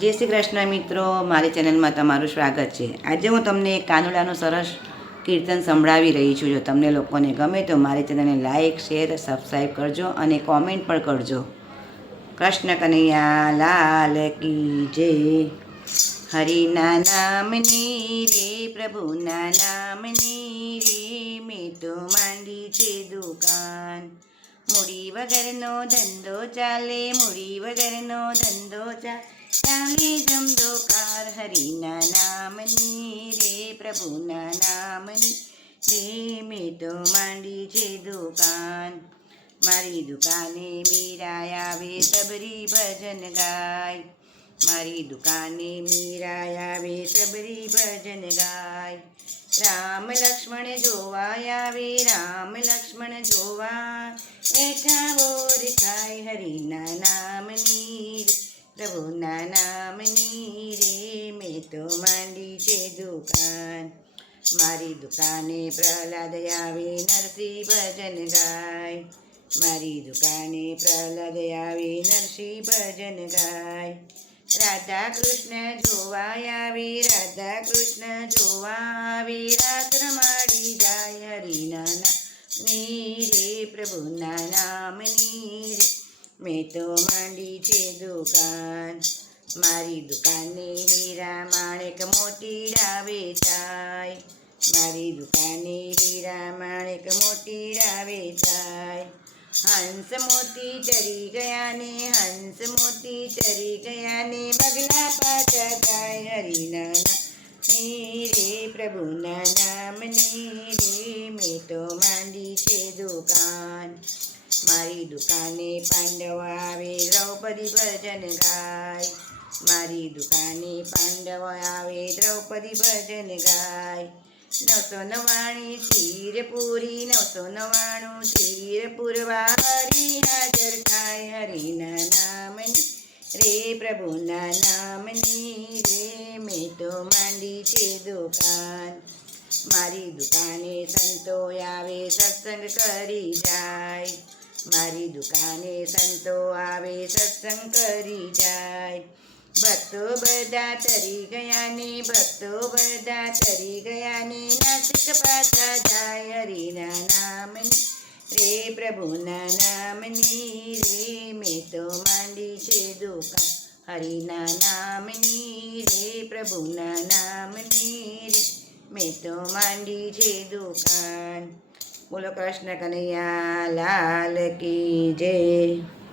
જય શ્રી કૃષ્ણ મિત્રો, મારી ચેનલમાં તમારું સ્વાગત છે। આજે હું તમને એક કાનુડાનું સરસ કીર્તન સંભળાવી રહી છું। જો તમને લોકોને ગમે તો મારી ચેનલને લાઇક, શેર, સબસ્ક્રાઈબ કરજો અને કોમેન્ટ પણ કરજો। કૃષ્ણ કનૈયા લાલ કી જય। હરિના નામની રે, પ્રભુના નામની રે, મેં તો માંડી છે દુકાન। મૂડી વગરનો ધંધો ચાલે, મૂડી વગરનો ધંધો ચાલે ધમધોકાર। હરિના નામની રે, પ્રભુના નામની રે, મેં તો માંડી છે દુકાન। મારી દુકાને મીરા આવે, સબરી ભજન ગાય। મારી દુકાને મીરા આવે, સબરી ભજન ગાય। રામ લક્ષ્મણ જોવા આવે, રામ લક્ષ્મણ જોવા, એઠા બોર ખાય। હરિના નામની રે, પ્રભુના નામની રે, મેં તો માંડી છે દુકાન। મારી દુકાને પ્રહલાદ આવે, નરસિંહ ભજન ગાય। મારી દુકાને પ્રહલાદ આવે, નરસિંહ ભજન ગાય। રાધા કૃષ્ણ જોવા આવે, રાધા કૃષ્ણ જોવા આવે, રાત રમાડી જાય। હરિના નામની રે, પ્રભુના નામની રે, મેં તો માંડી છે દુકાન। મારી દુકાને હીરા માણેક મોતીડા વેચાય। મારી દુકાને હીરા માણેક મોતીડા વેચાય। હંસ મોતી ચરી ગયા ને, હંસ મોતી ચરી ગયા ને, બગલા પાછા જાય। હરિના નામની રે, પ્રભુના નામની રે, મેં તો માંડી છે દુકાન। મારી દુકાને પાંડવ આવે, દ્રૌપદી ભજન ગાય। મારી દુકાને પાંડવ આવે, દ્રૌપદી ભજન ગાય। 999 ચીર પૂરી, 999 ચીર પૂરવા, હરી હાજર થાય। હરિના નામની રે, પ્રભુના નામની રે, મેં તો માંડી છે દુકાન। મારી દુકાને સંતો આવે, સત્સંગ કરી જાય। મારી દુકાને સંતો આવે, સત્સંગ કરી જાય। ભક્તો બધા તરી ગયા ને, ભક્તો બધા તરી ગયા ને, નાસિક પાછા જાય। હરિના નામની રે, પ્રભુના નામની રે, મેં તો માંડી છે દુકાન। હરિના નામની રે, પ્રભુના નામની રે, મેં તો માંડી છે દુકાન। બોલો કૃષ્ણ કનૈયા લાલ કી જય।